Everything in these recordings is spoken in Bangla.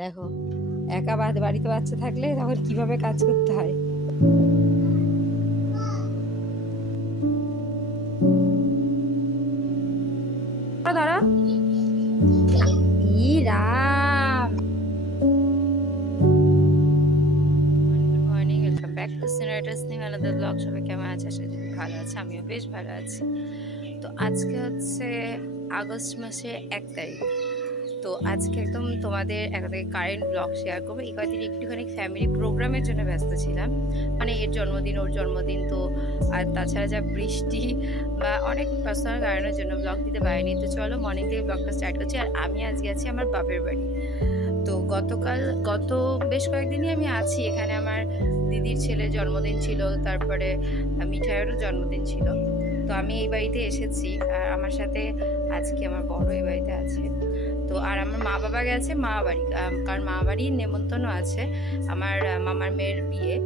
দেখো, একা বাদ বাড়িতে বাচ্চা থাকলে তখন কীভাবে কাজ করতে হয়? সবাই কেমন আছে? ভালো আছে, আমিও বেশ ভালো আছি। তো আজকে হচ্ছে আগস্ট মাসের এক তারিখ। তো আজকে একদম তোমাদের একটা কারেন্ট ব্লগ শেয়ার করব। এই কয়েকদিন একটুখানি ফ্যামিলি প্রোগ্রামের জন্য ব্যস্ত ছিলাম। মানে এর জন্মদিন, ওর জন্মদিন, তো আর তাছাড়া যা বৃষ্টি বা অনেক পার্সোনাল কারণের জন্য ব্লগ দিতে পারিনি। তো চলো মর্নিং থেকে ব্লগটা স্টার্ট করছি। আর আমি আজকে আছি আমার বাপের বাড়ি। তো গতকাল, গত বেশ কয়েকদিনই আমি আছি। এখানে আমার দিদির ছেলের জন্মদিন ছিল, তারপরে মিঠাইয়েরও জন্মদিন ছিল। তো আমি এই বাড়িতে এসেছি। আর আমার সাথে আজকে আমার বড় এই বাড়িতে আছে। তো আর আমার মা বাবা গেছে মা বাড়ি কারণ মা বাড়ির নেমন্তন্ন আছে আমার মামার মেয়ের বিয়ে।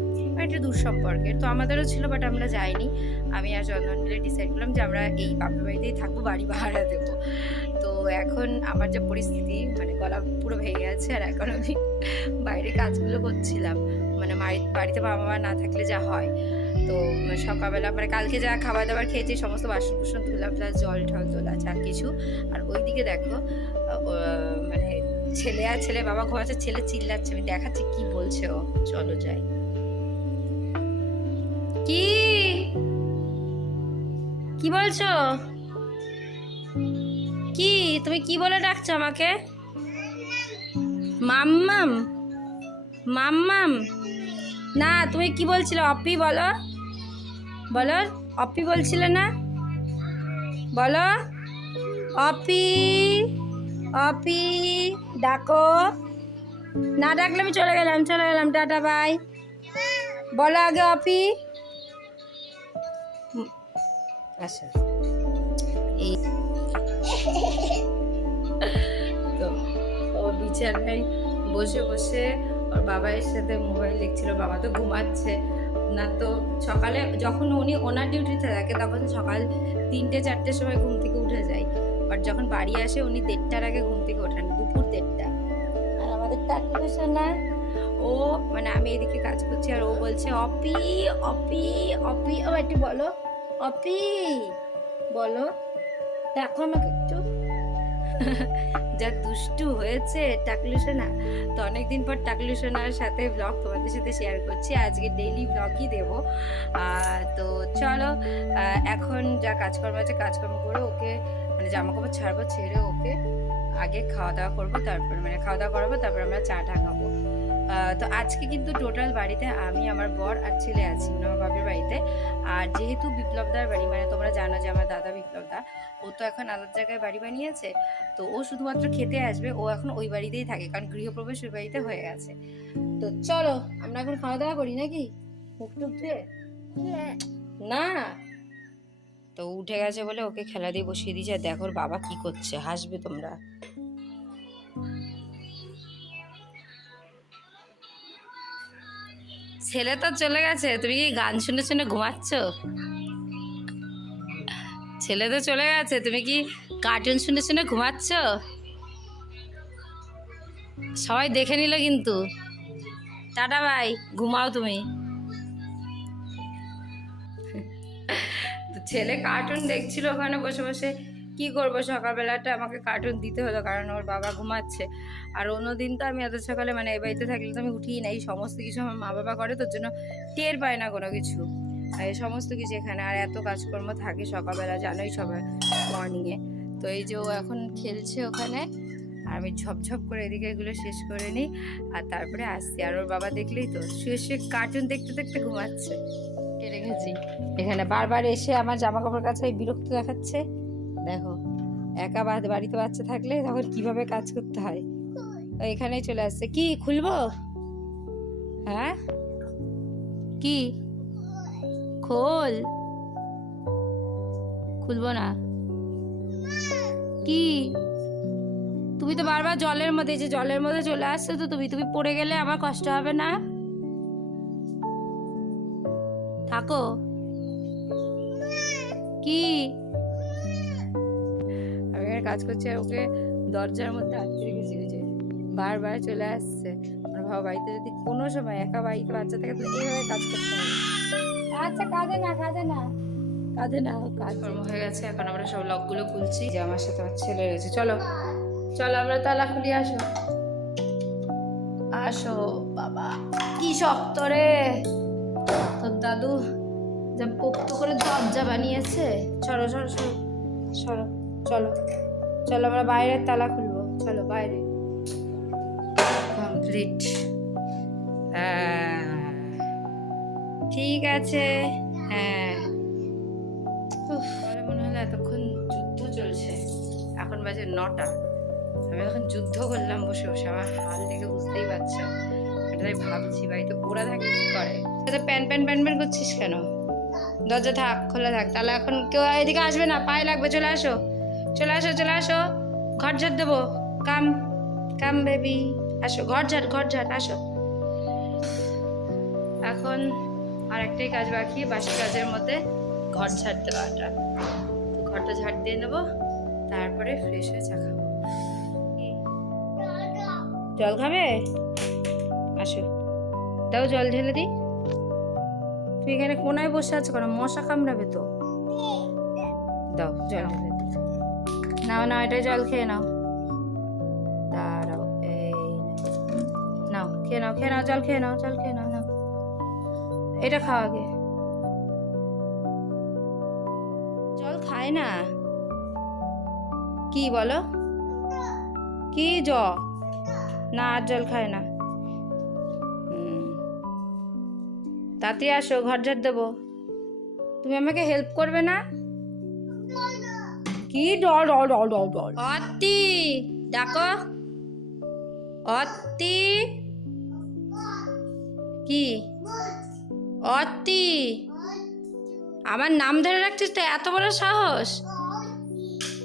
একটা দূর সম্পর্কের তো আমাদেরও ছিল বাট আমরা যাইনি। আমি আর চন্দন মিলে ডিসাইড করলাম যে আমরা এই বাপের বাড়িতেই থাকব, বাড়ি ভাড়া দেবো। তো এখন আমার যে পরিস্থিতি মানে গলা পুরো ভেঙে আছে আর এখন আমি বাইরে কাজগুলো করছিলাম। মানে বাড়িতে বাবা মা না থাকলে যা হয়। তো সকালবেলা মানে কালকে যা খাবার দাবার খেয়েছি, সমস্ত বাসন কুসন ধুলাম প্লাস জল ঠল তোলা যা কিছু। আর ওইদিকে দেখো মানে ছেলে আর ছেলে, বাবা ঘুমাচ্ছে ছেলে চিল্লাচ্ছে, আমি দেখাচ্ছি কি বলছে ও। চলো যাই। কি? কি বলছো? কি? তুমি কি বলে ডাকছো আমাকে? মাম্মাম? মাম্মাম? না, তুমি কি বলছিলে? অপি বলো। বলো অপি বলছিলে না? বলো অপি অপি ডাকো। না ডাকলে আমি চলে গেলাম চলে গেলাম, টাটা, বাই। বলো আগে অপি আচ্ছা। এই। তো, ও বিছানায় বসে বসে ওর বাবার সাথে মোবাইল দেখছিল, বাবা তো ঘুমাচ্ছে। না, তো সকালে যখন উনি ওনার ডিউটিতে থাকে তখন সকাল তিনটে, চারটের সময় ঘুম থেকে উঠে যায় বাট যখন বাড়ি আসে উনি দেড়টার আগে ঘুম থেকে ওঠেন, দুপুর দেড়টা। আর আমাদের টাটকা সোনা ও মানে আমি এদিকে কাজ করছি আর ও বলছে, অপি অপি অপি, ও একটু বলো, অপি, বলো, দেখো আমাকে একটু। যা দুষ্টু হয়েছে টাকলু সোনা। তো অনেকদিন পর টাকলু সাথে ব্লগ তোমাদের সাথে শেয়ার করছি। আজকে ডেইলি ব্লগই দেব। তো চলো এখন যা কাজকর্ম আছে কাজকর্ম করে ওকে মানে জামা কাপড় ছাড়বো, ছেড়ে ওকে আগে খাওয়া দাওয়া করব, তারপর মানে খাওয়া দাওয়া করাবো, তারপর আমরা চা টা তো আজকে কিন্তু টোটাল বাড়িতে আমি, আমার বর আর ছেলে আছি আমার বাপের বাড়িতে। আর যেহেতু বিপ্লবদার বাড়ি মানে তোমরা জানো যে আমার দাদা বিপ্লবদা, ও তো এখন আলাদা জায়গায় বাড়ি বানিয়েছে, তো ও শুধুমাত্র খেতে আসবে, ও এখন ওই বাড়িতেই থাকে, কারণ গৃহপ্রবেশ ওই বাড়িতে হয়ে গেছে। তো চলো, আমরা এখন খাওয়া দাওয়া করি নাকি? না। তো উঠে গেছে বলে ওকে খেলা দিয়ে বসিয়ে দিয়েছে দেখো বাবা কি করছে, হাসবে তোমরা। ছেলে তো চলে গেছে, তুমি কি গান শুনে শুনে ঘুমাচ্ছ? ছেলে তো চলে গেছে, তুমি কি কার্টুন শুনে শুনে ঘুমাচ্ছ? সবাই দেখে নিল কিন্তু। টাটা ভাই ঘুমাও তুমি। ছেলে কার্টুন দেখছিল ওখানে বসে বসে। কি করব? সকালবেলাটা আমাকে কার্টুন দিতে হলো কারণ ওর বাবা ঘুমাচ্ছে। আর অন্যদিন তো আমি এত সকালে মানে এই বাড়িতে থাকলে তো আমি উঠিই এই সমস্ত কিছু আমার মা বাবা করে, তোর জন্য টের পায় না কোনো কিছু। আর এই সমস্ত কিছু এখানে আর এত কাজকর্ম থাকে সকালবেলা, জানোই সবাই মর্নিংয়ে তো এই যে ও এখন খেলছে ওখানে, আর আমি ঝপঝপ করে এদিকে এগুলো শেষ করে নিই, আর তারপরে আসছি। আর ওর বাবা দেখলেই তো, শুয়ে শুয়ে কার্টুন দেখতে দেখতে ঘুমাচ্ছে। রেখেছি এখানে বারবার এসে আমার জামা কাপড় কাছে বিরক্ত দেখাচ্ছে। দেখো একা বাদ বাড়িতে বাচ্চা থাকলে তখন কীভাবে কাজ করতে হয়? তো এখানেই চলে আসছে। কি খুলবো? হ্যাঁ? কি? খোল। খুলবো না? কি? তুমি তো বারবার জলের মধ্যে যে জলের মধ্যে চলে আসছো তো তুমি তুমি পড়ে গেলে আমার কষ্ট হবে না? থাকো। কি? এখানে কাজ করছে আর ওকে দরজার মধ্যে আটকে রেখেছি যে বারবার চলে আসছে। আমার বাবা বাড়িতে যদি কোনো সময় একা বাড়িতে বাচ্চা থাকে তো এইভাবে কাজ করতে হবে? আচ্ছা কাঁদে না কাঁদে না। কাঁদে না কাজ কর্ম হয়ে গেছে এখন আমরা সব লকগুলো খুলছি। যে আমার সাথে আমার ছেলে রয়েছে চলো। চলো আমরা তালা খুলি আসো। আসো বাবা। কি শক্ত রে। তোর দাদু যা পোক্ত করে দরজা বানিয়েছে। চলো চলো চলো চলো চলো। চলো আমরা বাইরের তালা খুলবো। চলো, বাইরে। কমপ্লিট হ্যাঁ। ঠিক আছে। হ্যাঁ। মনে হলো এতক্ষণ যুদ্ধ চলছে। এখন বাজে নটা। আমি এখন যুদ্ধ করলাম বসে বসে, আমার হাল দেখে বুঝতেই পারছ। এটাই ভাবছি, বাড়িতে ওরা থাকে কি করে? এটা প্যান প্যান প্যান প্যান করছিস কেন? দরজা থাক, খোলা থাক। তাহলে এখন কেউ এদিকে আসবে না, পায়ে লাগবে, চলে আসো। চলে আসো চলে আসো। ঘর ঝাড় দেবো। কাম কাম বেবি আসো, ঘর ঝাড় ঘর ঝাড়, আসো। এখন আর একটাই কাজ বাকি, বাসি কাজের মধ্যে ঘর ঝাড় দেওয়াটা। ঘরটা ঝাড় দিয়ে নেব, তারপরে ফ্রেশ হয়ে চা খাব। জল খাবে? আসো। দাও জল ঢেলে দিই। তুই এখানে কোনায় বসে আছো কেন? মশা কামড়াবে তো। দাও, জল ঢেলে নাও নাও, এটা জল খেয়ে নাও। দাঁড়াও, এই নাও। খেয়ে নাও খেয়ে নাও, জল খেয়ে নাও, জল খেয়ে নাও নাও। এটা খাও আগে। জল খায় না? কি বলো? কি জ? না, আর জল খায় না। তাড়াতাড়ি আসো, ঘর ঝাড় দেবো। তুমি আমাকে হেল্প করবে না? কি? Doll doll doll doll doll. অত্তি ডাকো। অত্তি কি? অত্তি আমার নাম ধরে রাখছিস তো, এত বড় সাহস?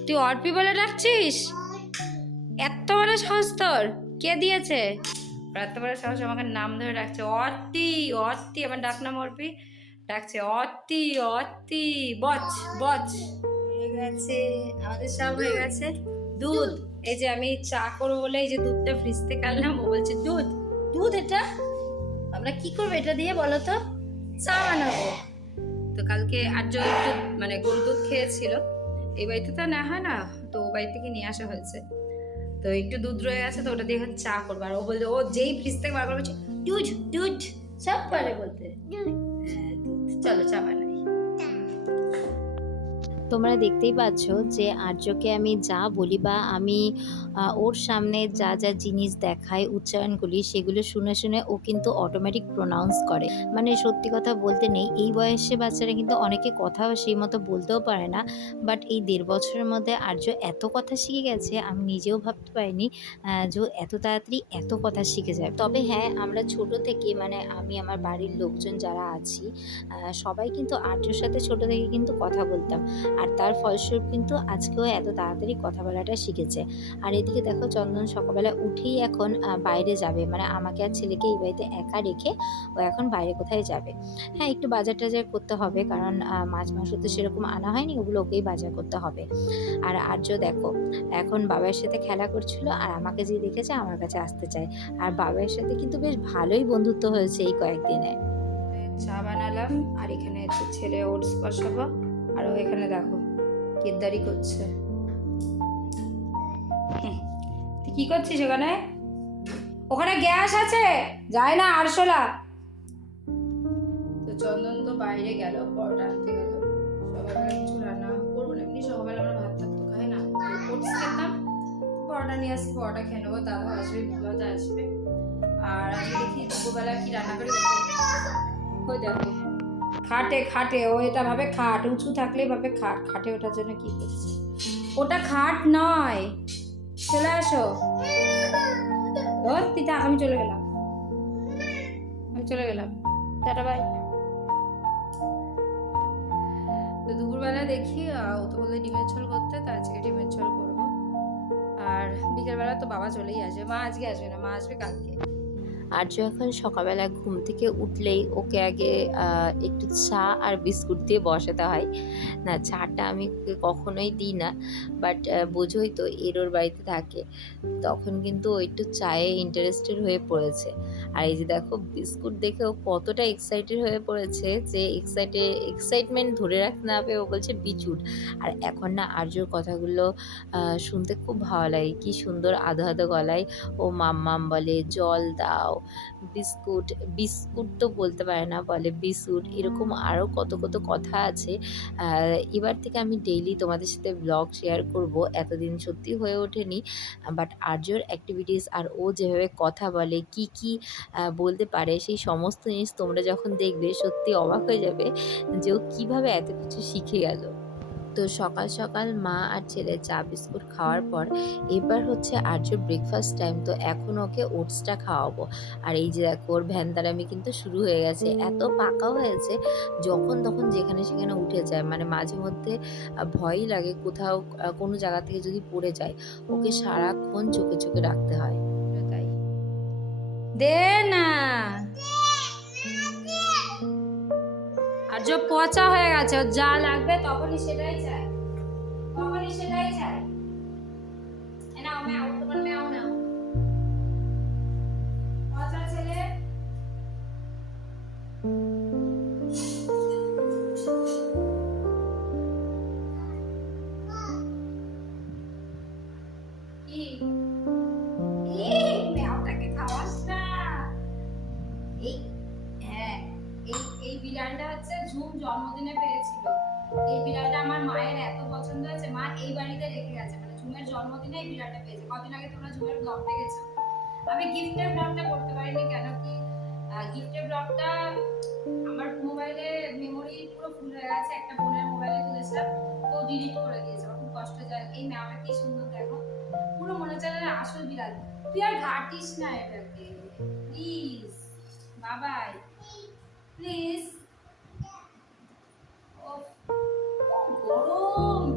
তুই অর্পি বলে ডাকছিস? এত বড় সাহস তোর, কে দিয়েছে? এত বড় সাহস আমাকে নাম ধরে ডাকছে অত্তি অত্তি আমার ডাক নাম অর্পি, ডাকছে অত্তি অত্তি বচ বচ। গেছে আমাদের সব হয়ে গেছে। দুধ। এই যে আমি চা করব বলে এই যে দুধটা ফ্রিজ থেকে আনলাম ও বলছে দুধ দুধ এটা? আমরা কি করব এটা দিয়ে বলো তো? চা বানাবো। তো কালকে আর্য একটু মানে গরু দুধ খেয়েছিল। এই বাড়িতে তো না হয় না তো ও বাড়ি থেকে নিয়ে আসা হয়েছে। তো একটু দুধ রয়ে গেছে তো ওটা দিয়ে এখন চা করব। আর ও বলছে ও যেই ফ্রিজ থেকে বার করে বলছে দুধ দুধ সব পারে বলতে। হ্যাঁ, দুধ। চলো চা বানাই। তোমরা দেখতেই পাচ্ছ যে আর্যকে আমি যা বলি বা আমি ওর সামনে যা যা জিনিস দেখাই, উচ্চারণগুলি, সেগুলো শুনে শুনে ও কিন্তু অটোমেটিক প্রোনাউন্স করে। মানে সত্যি কথা বলতে নেই, এই বয়সে বাচ্চারা কিন্তু অনেকে কথা সেই মতো বলতেও পারে না বাট এই দেড় বছরের মধ্যে আর্য এত কথা শিখে গেছে, আমি নিজেও ভাবতে পারিনি যে এত তাড়াতাড়ি এত কথা শিখে যায়। তবে হ্যাঁ আমরা ছোট থেকে মানে আমি, আমার বাড়ির লোকজন যারা আছি সবাই কিন্তু আর্যর সাথে ছোট থেকে কিন্তু কথা বলতাম। আর তার ফলস্বরূপ কিন্তু আজকেও এত তাড়াতাড়ি কথা বলাটা শিখেছে। আর এদিকে দেখো চন্দন সকালবেলা উঠেই এখন বাইরে যাবে। মানে আমাকে আর ছেলেকে এই বাড়িতে একা রেখে ও এখন বাইরে কোথায় যাবে? হ্যাঁ একটু বাজার টাজার করতে হবে কারণ মাছ মাংস তো সেরকম আনা হয়নি, ওগুলো ওকেই বাজার করতে হবে। আর আর্য দেখো, এখন বাবার সাথে খেলা করছিল আর আমাকে যে দেখেছে আমার কাছে আসতে চায়। আর বাবার সাথে কিন্তু বেশ ভালোই বন্ধুত্ব হয়েছে এই কয়েকদিনে। চা বানালাম আর এখানে ছেলে ওটস বসাবো। আর ও এখানে দেখো কেদারি করছে। কি করছিস ওখানে? ওখানে গ্যাস আছে? যায় না, আরশোলা। তো চন্দন তো বাইরে গেল, পরোটা আনতে গেল। সকালবেলা কিছু রান্না করব না, এমনি সকালবেলা আমরা ভাত টাত তো খাই না। ওটস খেতাম। পরোটা নিয়ে আসি পরোটা খেয়ে নেব, দাদা আসবে বিবাদা আসবে। আর আজকে দেখি দুপুরবেলা কি রান্না করে ওই দেখো। খাটে খাটে, ও এটা ভাবে খাট, উঁচু থাকলেই ভাবে খাট, খাটে ওঠার জন্য কি করছে? ওটা খাট নয়। চলে আসো। ও তিতা আমি চলে গেলাম। আমি চলে গেলাম। Tata, bye. তো দুপুরবেলা দেখি ও তো বললে ডিমের ঝোল করতে, তো আজকে ডিমের ঝোল করব। আর বিকেলবেলা তো বাবা চলেই আসবে। মা আজকে আসবে না, মা আসবে কালকে। আর্য এখন সকালবেলা ঘুম থেকে উঠলেই ওকে আগে একটু চা আর বিস্কুট দিয়ে বসাতে হয়। না, চাটা আমি কখনোই দিই না বাট বোঝোই তো এর ওর বাড়িতে থাকে। তখন কিন্তু ও একটু চায়ে ইন্টারেস্টেড হয়ে পড়েছে। আর এই যে দেখো, বিস্কুট দেখে ও কতটা এক্সাইটেড হয়ে পড়েছে যে এক্সাইটেড এক্সাইটমেন্ট ধরে রাখতে না পেয়ে ও বলছে বিচুট। আর এখন না আর্যর কথাগুলো শুনতে খুব ভালো লাগে। কি সুন্দর আধো আধো গলায় ও মাম্মাম বলে, জল দাও বিস্কুট বিস্কুট তো বলতে পারে না বলে বিস্কুট এরকম আরও কত কত কথা আছে। এবার থেকে আমি ডেইলি তোমাদের সাথে ব্লগ শেয়ার করব। এতদিন সত্যি হয়ে ওঠেনি বাট আর্যর অ্যাক্টিভিটিস আর ও যেভাবে কথা বলে কি কি বলতে পারে সেই সমস্ত জিনিস তোমরা যখন দেখবে সত্যি অবাক হয়ে যাবে যে ও কীভাবে এত কিছু শিখে গেল। তো সকাল সকাল মা আর ছেলে চা বিস্কুট খাওয়ার পর এবার হচ্ছে আর্যর ব্রেকফাস্ট টাইম তো এখন ওকে ওটসটা খাওয়াবো। আর এই যে দেখো ওর ভ্যানতারামি কিন্তু শুরু হয়ে গেছে। এত পাকা হয়েছে যখন তখন যেখানে সেখানে উঠে যায়। মানে মাঝে মধ্যে ভয়ই লাগে কোথাও কোনো জায়গা থেকে যদি পড়ে যায় ওকে সারাক্ষণ চোখে চোখে রাখতে হয়। তাই দে না। যে পচা হয়ে গেছে, ওর যা লাগবে তখনই সেটাই চাই। তখনই সেটাই চাই। এই হ্যাঁ এই এই বিড়ালটা হচ্ছে ঝুম জন্মদিনে পেয়েছিল। এই বিড়ালটা আমার মায়ের এত পছন্দ হয়েছে, মা এই বাড়িতে রেখে গেছে। মানে ঝুমের জন্মদিনে এই বিড়ালটা পেয়েছে। কদিন আগে তোমরা ঝুমের ব্লগ দেখেছ? আমি গিফটের ব্লগটা করতে পারিনি কেন কি গিফটের ব্লগটা আমার মোবাইলে মেমোরি পুরো ফুল হয়ে গেছে। একটা বোনের মোবাইলে তুলেছিলাম, তো ডিলিট করে দিয়েছে। আমার খুব কষ্ট যায় এই ম্যামটা কি সুন্দর দেখো। পুরো মনে হচ্ছে যেন আসল বিড়াল। তুই আর ঘাটিস না এটাকে। প্লিজ বাবাই প্লিজ গরম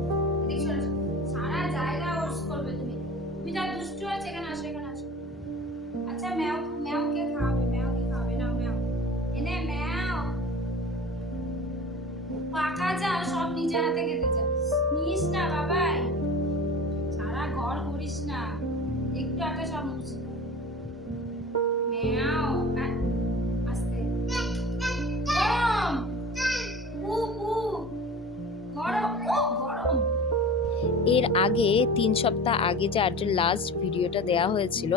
আগে, তিন সপ্তাহ আগে যে আর্যের লাস্ট ভিডিওটা দেওয়া হয়েছিল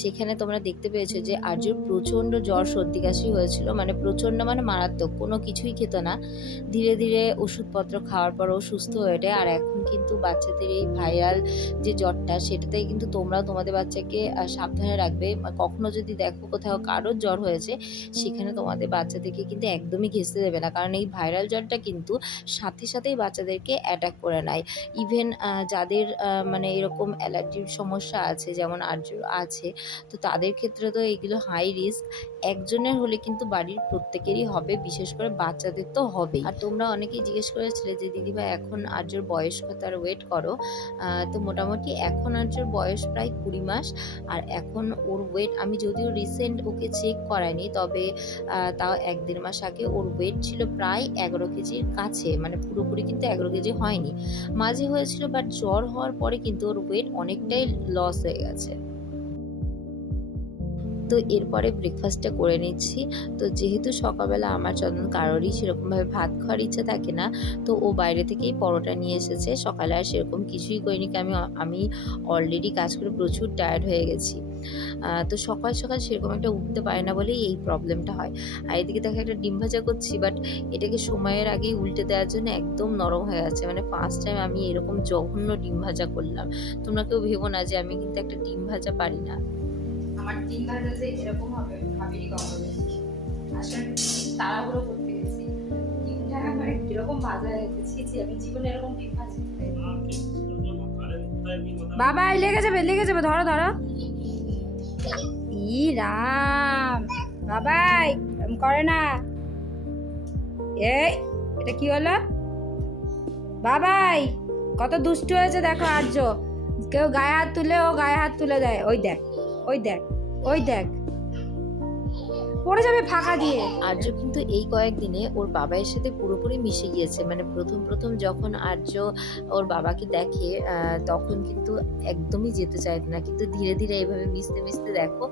সেখানে তোমরা দেখতে পেয়েছ যে আর্যর প্রচণ্ড জ্বর সর্দি কাশি হয়েছিল। মানে প্রচণ্ড মানে মারাত্মক, কোনো কিছুই খেত না। ধীরে ধীরে ওষুধপত্র খাওয়ার পরও সুস্থ হয়ে ওঠে। আর এখন কিন্তু বাচ্চাদের এই ভাইরাল যে জ্বরটা সেটাতে কিন্তু তোমরাও তোমাদের বাচ্চাকে সাবধানে রাখবে। কখনো যদি দেখো কোথাও কারোর জ্বর হয়েছে, সেখানে তোমাদের বাচ্চাদেরকে কিন্তু একদমই ঘেঁচতে দেবে না। কারণ এই ভাইরাল জ্বরটা কিন্তু সাথে সাথেই বাচ্চাদেরকে অ্যাটাক করে নেয়। ইভেন যাদের মানে এরকম অ্যালার্জির সমস্যা আছে, যেমন আর্য আছে, তো তাদের ক্ষেত্রে তো এগুলো হাই রিস্ক একজনের হলে কিন্তু বাড়ির প্রত্যেকেরই হবে, বিশেষ করে বাচ্চাদের তো হবে আর তোমরা অনেকেই জিজ্ঞেস করেছিলে যে, দিদিভাই, এখন আর্যর বয়স কত? আর ওয়েট করো। তো মোটামুটি এখন আর্যর বয়স প্রায় কুড়ি মাস, আর এখন ওর ওয়েট আমি যদিও রিসেন্ট ওকে চেক করাইনি, তবে তাও এক দেড় মাস আগে ওর ওয়েট ছিল প্রায় এগারো কেজির কাছে মানে পুরোপুরি কিন্তু এগারো কেজি হয়নি। মাঝে হয়েছিল বাট জ্বর হওয়ার পরে কিন্তু ওর ওয়েট অনেকটাই লস হয়ে গেছে। তো এরপরে ব্রেকফাস্টটা করে নিচ্ছি। তো যেহেতু সকালবেলা আমার চন্দন কারোরই সেরকমভাবে ভাত খাওয়ার ইচ্ছা থাকে না, তো ও বাইরে থেকেই পরোটা নিয়ে এসেছে। সকালে আর সেরকম কিছুই করিনি আমি আমি অলরেডি কাজ করে প্রচুর টায়ার্ড হয়ে গেছি। তো সকাল সকাল সেরকম একটা উঠতে পারে না বলেই এই প্রবলেমটা হয়। আর এদিকে দেখো একটা ডিম ভাজা করছি বাট এটাকে সময়ের আগেই উল্টে দেওয়ার জন্য একদম নরম হয়ে যাচ্ছে। মানে ফার্স্ট টাইম আমি এরকম জঘন্য ডিম ভাজা করলাম। তোমরা কেউ ভেবো না যে আমি কিন্তু একটা ডিম ভাজা পারি না। আমার ডিম ভাজা যে এরকম হবে ভাবিনি কখনো। আসলে তাড়াহুড়ো করতে গেছি। ডিমটা একবারে কীরকম ভাজা হয়েছে ছি ছি আমি জীবনে এরকম ডিম ভাজি বাবা এই লেগে যাবে লেগে যাবে ধরো ধরো। রাম বাবাই করে না। এই, এটা কি হলো? বাবাই, কত দুষ্ট হয়েছে দেখো আর্য। কেউ গায়ে হাত তুলে, ও গায়ে হাত তুলে দেয়। ওই দেখ ওই দেখ ওই দেখ। পড়ে যাবে ফাঁকা দিয়ে। আর্য কিন্তু এই কয়েকদিনে ওর বাবার সাথে পুরোপুরি মিশে গিয়েছে। মানে প্রথম প্রথম যখন আর্য ওর বাবাকে দেখে তখন কিন্তু একদমই যেতে চায় না। কিন্তু ধীরে ধীরে এইভাবে মিশতে মিশতে দেখো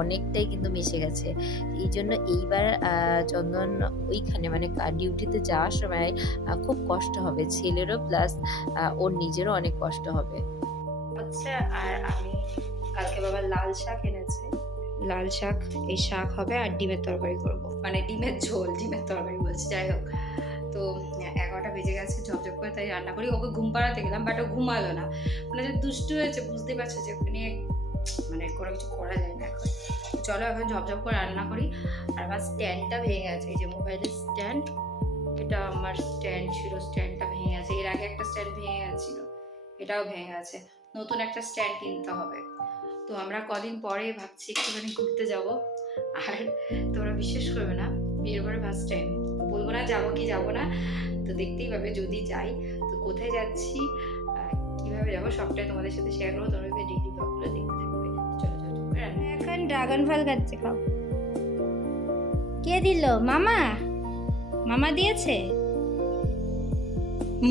অনেকটাই কিন্তু মিশে গেছে। এই জন্য এইবার চন্দন ওইখানে মানে ডিউটিতে যাওয়ার সময় খুব কষ্ট হবে ছেলেরও প্লাস ওর নিজেরও অনেক কষ্ট হবে। হচ্ছে আর আমি কালকে বাবা লাল শাক এনেছে। লাল শাক, এই শাক হবে আর ডিমের তরকারি করব। মানে ডিমের ঝোল, ডিমের তরকারি বলছি, যাই হোক। তো, এগারোটা বেজে গেছে ঝপঝপ করে তাই রান্না করি। ওকে ঘুম পাড়াতে গেলাম বাট ও ঘুমালো না। মানে যে দুষ্টু হয়েছে, বুঝতে পারছ যে ওখানে মানে কোনো কিছু করা যায় না এখন। চলো এখন ঝপঝপ করে রান্না করি। আর আমার স্ট্যান্ডটা ভেঙে গেছে, এই যে মোবাইলের স্ট্যান্ড এটা আমার স্ট্যান্ড ছিল স্ট্যান্ডটা ভেঙে গেছে। এর আগে একটা স্ট্যান্ড ভেঙে গেছিল, এটাও ভেঙে গেছে। নতুন একটা স্ট্যান্ড কিনতে হবে। তো আমরা কদিন পরে ভাবছি একটুখানি ঘুরতে যাব। আর তোমরা বিশ্বাস করবে না, বিয়ের পরে ফার্স্ট টাইম বলব না যাব কি যাব না, তো দেখতেই পাবে যদি যাই। তো কোথায় যাচ্ছি কীভাবে যাব সবটাই তোমাদের সাথে শেয়ার করব। তোমরা ডেলি ব্লগগুলো দেখতে থাকবে। চলো চলো এখন ড্রাগন ফল খাচ্ছে, খাও। কে দিল? মামা? মামা দিয়েছে?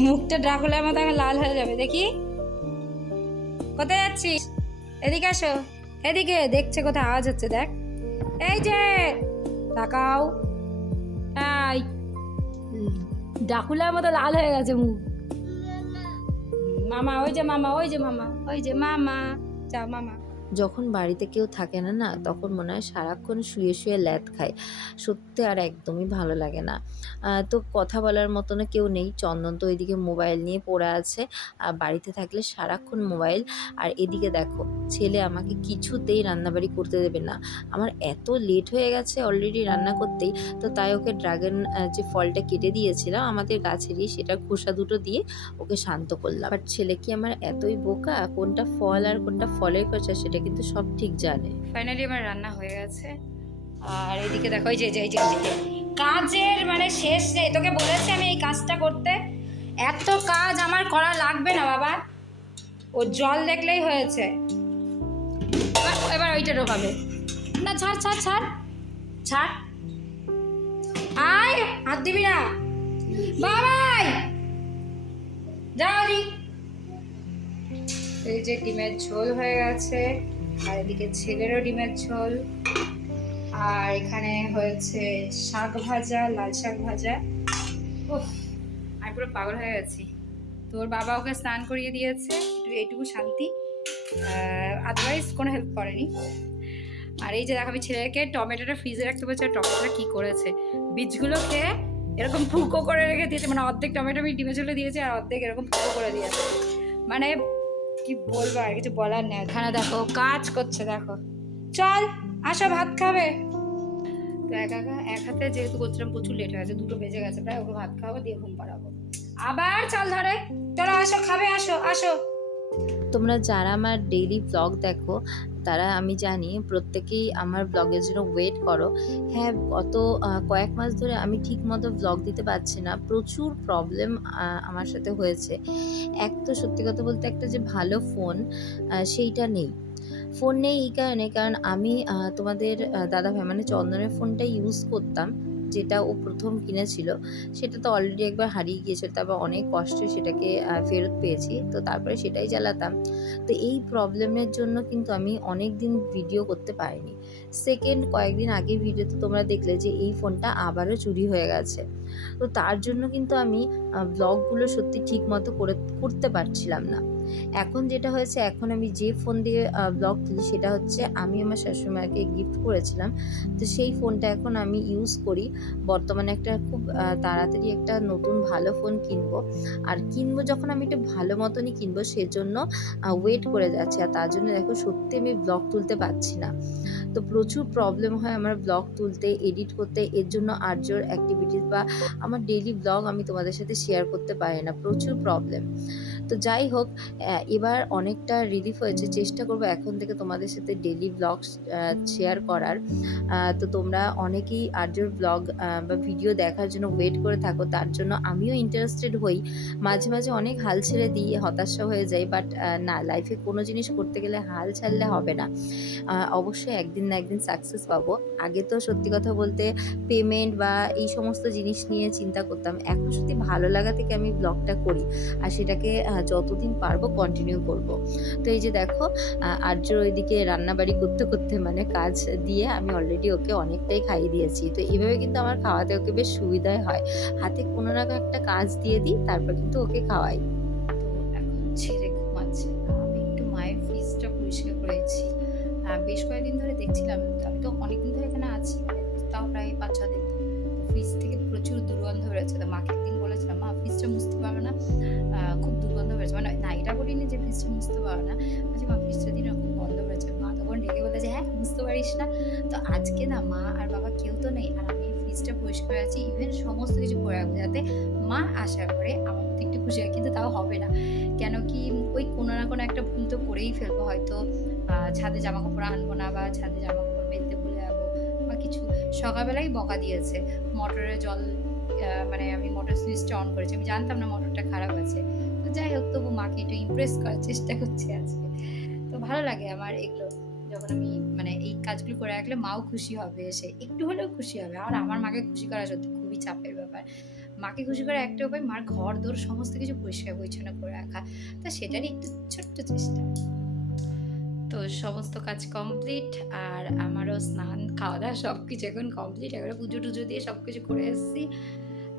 মুখটা ড্রাকুলার মতো লাল হয়ে যাবে। দেখি। কোথায় যাচ্ছিস? এদিকে আসো। এদিকে, দেখছে কোথায় আওয়াজ হচ্ছে, দেখ। এই যে, তাকাও। এই। ডাকুলার মতো লাল হয়ে গেছে মুখ। মামা, ওই যে মামা, ওই যে মামা, ওই যে মামা। যা মামা। যখন বাড়িতে কেউ থাকে না না, তখন মনে হয় সারাক্ষণ শুয়ে শুয়ে ল্যাদ খায়। সত্যি আর একদমই ভালো লাগে না। তো কথা বলার মতনও কেউ নেই। চন্দন তো ওইদিকে মোবাইল নিয়ে পড়ে আছে। আর বাড়িতে থাকলে সারাক্ষণ মোবাইল। আর এদিকে দেখো, ছেলে আমাকে কিছুতেই রান্নাবাড়ি করতে দেবে না। আমার এত লেট হয়ে গেছে অলরেডি রান্না করতেই, তো তাই ওকে ড্রাগন যে ফলটা কেটে দিয়েছিলাম আমাদের গাছেরই, সেটা খোসা দুটো দিয়ে ওকে শান্ত করলাম। বাট ছেলে কি আমার এতই বোকা? কোনটা ফল আর কোনটা ফলের কথা সেটা কিন্তু সব ঠিক জানে। ফাইনালি আমার রান্না হয়ে গেছে। আর এদিকে দেখো যে যে যে, কাজের মানে শেষ নেই। তোকে বলেছি আমি এই কাজটা করতে। এত কাজ আমার করা লাগবে না বাবা। ও জল দেখলেই হয়েছে। এবার- ওইটা ঢোকাবে না ছাড় ছাড় ছাড়। ছাড়। আয় হাত দিবি না। বাবাই! যাও এই যে ডিমের ঝোল হয়ে গেছে, আর এদিকে ছেলেরও ডিমের ঝোল। আর এখানে হয়েছে শাক ভাজা, লাল শাক ভাজা। উফ, আমি পুরো পাগল হয়ে গেছি। তোর বাবা ওকে স্নান করিয়ে দিয়েছে, একটু এইটুকু শান্তি। আদারওয়াইজ কোনো হেল্প করেনি। আর এই যে দেখো, আমি ছেলেকে টমেটোটা ফ্রিজে রাখতে বলছি, আর টমেটোটা কী করেছে? বীজগুলো খেয়ে এরকম ফুকো করে রেখে দিয়েছে মানে অর্ধেক টমেটো আমি ডিমে ঝোলে দিয়েছি, আর অর্ধেক এরকম ফুকো করে দিয়েছে। মানে কি বলব আর কিছু বলার নেই এখানে দেখো কাজ করছে দেখো। চল আসো ভাত খাবে। তো একা একা হাতে যেহেতু করছিলাম প্রচুর লেট হয়ে গেছে দুটো বেজে গেছে প্রায় ওকে ভাত খাওয়াবো দিয়ে ঘুম পাড়াবো। আবার চাল ধরে। চলো আসো খাবে আসো আসো। তোমরা যারা আমার ডেইলি ব্লগ দেখো তারা আমি জানি প্রত্যেকেই আমার ব্লগের জন্য ওয়েট করো। হ্যাঁ গত কয়েক মাস ধরে আমি ঠিক মতো ব্লগ দিতে পারছি না। প্রচুর প্রবলেম আমার সাথে হয়েছে। এক তো সত্যি কথা বলতে একটা যে ভালো ফোন সেইটা নেই। ফোন নেই এই কারণে, কারণ আমি তোমাদের দাদা ভাই মানে চন্দনের ফোনটা ইউজ করতাম। যেটা ও প্রথম কিনেছিল, সেটা তো অলরেডি একবার হারিয়ে গিয়েছিল, তারপর অনেক কষ্টে সেটাকে ফেরত পেয়েছি, তো তারপরে সেটাই চালাতাম তো এই প্রবলেমের জন্য কিন্তু আমি অনেক দিন ভিডিও করতে পারিনি। সেকেন্ড কয়েকদিন আগে ভিডিওতে তোমরা দেখলে যে এই ফোনটা আবারও চুরি হয়ে গেছে। তো তার জন্য কিন্তু আমি ব্লগগুলো সত্যি ঠিক মতো করে, করতে পারছিলাম না। এখন যেটা হয়েছে, এখন আমি যে ফোন দিয়ে ব্লগ তুলি সেটা হচ্ছে আমি আমার শাশুড়িমাকে গিফট করেছিলাম। তো সেই ফোনটা এখন আমি ইউজ করি। বর্তমানে একটা খুব তাড়াতাড়ি একটা নতুন ভালো ফোন কিনবো। আর কিনবো যখন আমি একটু ভালো মতনই কিনবো, সেজন্য ওয়েট করে যাচ্ছি। আর তার জন্য দেখো, সত্যি আমি ব্লগ তুলতে পারছি না। তো প্রচুর প্রবলেম হয় আমার ব্লগ তুলতে এডিট করতে। এর জন্য আর্যর অ্যাক্টিভিটিস বা আমার ডেইলি ব্লগ আমি তোমাদের সাথে শেয়ার করতে পারি না। প্রচুর প্রবলেম তো যাই হোক এবার অনেকটা রিলিফ হয়েছে। চেষ্টা করব এখন থেকে তোমাদের সাথে ডেলি ব্লগ শেয়ার করার। তো তোমরা অনেকেই আর্যর ব্লগ বা ভিডিও দেখার জন্য ওয়েট করে থাকো। তার জন্য আমিও ইন্টারেস্টেড হই। মাঝে মাঝে অনেক হাল ছেড়ে দিই হতাশা হয়ে যাই বাট না লাইফে কোনো জিনিস করতে গেলে হাল ছাড়লে হবে না। অবশ্যই একদিন না একদিন সাকসেস পাবো। আগে তো সত্যি কথা বলতে পেমেন্ট বা এই সমস্ত জিনিস নিয়ে চিন্তা করতাম। এখন সত্যি ভালো লাগা থেকে আমি ব্লগটা করি, আর সেটাকে যতদিন পারব কন্টিনিউ করব। তো এই যে দেখো আর্য ওইদিকে রান্নাবাড়ি করতে করতে মানে কাজ দিয়ে আমি অলরেডি ওকে অনেকটাই খাইয়ে দিয়েছি। তো এইভাবে কিন্তু আমার খাওয়াতে ওকে বেশ সুবিধাই হয়। হাতে কোনো না একটা কাজ দিয়ে দিই, তারপর কিন্তু ওকে খাওয়াই। এখন আমি একটু মায়ের ফ্রিজটা পরিষ্কার করেছি। বেশ কয়েকদিন ধরে দেখছিলাম, আমি তো অনেকদিন ধরে এখানে আছি মানে তাও প্রায় পাঁচ ছ দিন ফ্রিজ থেকে প্রচুর দুর্গন্ধ বেরোচ্ছে। তো মাকে একদিন বলেছিলাম, মা ফ্রিজটা মুছতে পারবে না। খুব দুর্গন্ধ বেরোচ্ছে। মানে না, এটা বলিনি যে ফ্রিজটা মুছতে পারবে না। বলছি, মা ফ্রিজটা দিন খুব গন্ধ বেরোচ্ছে। মা তখন ডেকে বলে যে হ্যাঁ বুঝতে পারিস না। তো আজকে না মা আর বাবা কেউ তো নেই। আর আমি ফ্রিজটা পরিষ্কার আছি। ইভেন সমস্ত কিছু করে রাখব যাতে মা আসার পরে আমার প্রতি একটু খুশি হয়। কিন্তু তাও হবে না। কেন কি ওই কোনো না কোনো একটা ভুল তো করেই ফেলব। হয়তো ছাদে জামা কাপড় আনব না বা ছাদে জামা সকালবেলাই বকা দিয়েছে। মোটরে জল মানে আমি মোটর সুইচটা অন করেছি। আমি জানতাম না মোটরটা খারাপ আছে। তো যাই হোক, তবু মাকে একটু ইমপ্রেস করার চেষ্টা করছি আজকে। তো ভালো লাগে আমার এগুলো। যখন আমি মানে এই কাজগুলো করে রাখলে মাও খুশি হবে এসে একটু হলেও খুশি হবে। আর আমার মাকে খুশি করা সত্যি খুবই চাপের ব্যাপার। মাকে খুশি করা একটা উপায়, মার ঘর দোর সমস্ত কিছু পরিষ্কার পরিচ্ছন্ন করে রাখা। তা সেটারই একটু ছোট্ট চেষ্টা। তো সমস্ত কাজ কমপ্লিট আর আমারও স্নান খাওয়া দাওয়া সব কিছু এখন কমপ্লিট এবারে পুজো টুজো দিয়ে সব কিছু করে এসেছি।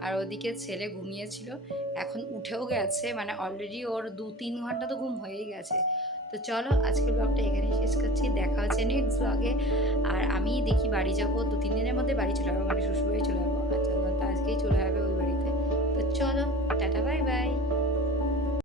আর ওদিকে ছেলে ঘুমিয়েছিল। এখন উঠেও গেছে। মানে অলরেডি ওর দু তিন ঘণ্টা তো ঘুম হয়েই গেছে। তো চলো আজকের ব্লগটা এখানেই শেষ করছি। দেখা হচ্ছে নেক্সট ব্লগে আর আমি দেখি বাড়ি যাব। দু তিন দিনের মধ্যে বাড়ি চলে যাব। মানে শ্বশুরবাড়ি চলে যাব। চন্দন তো আজকেই চলে যাবে ওই বাড়িতে। তো চলো, টাটা বাই বাই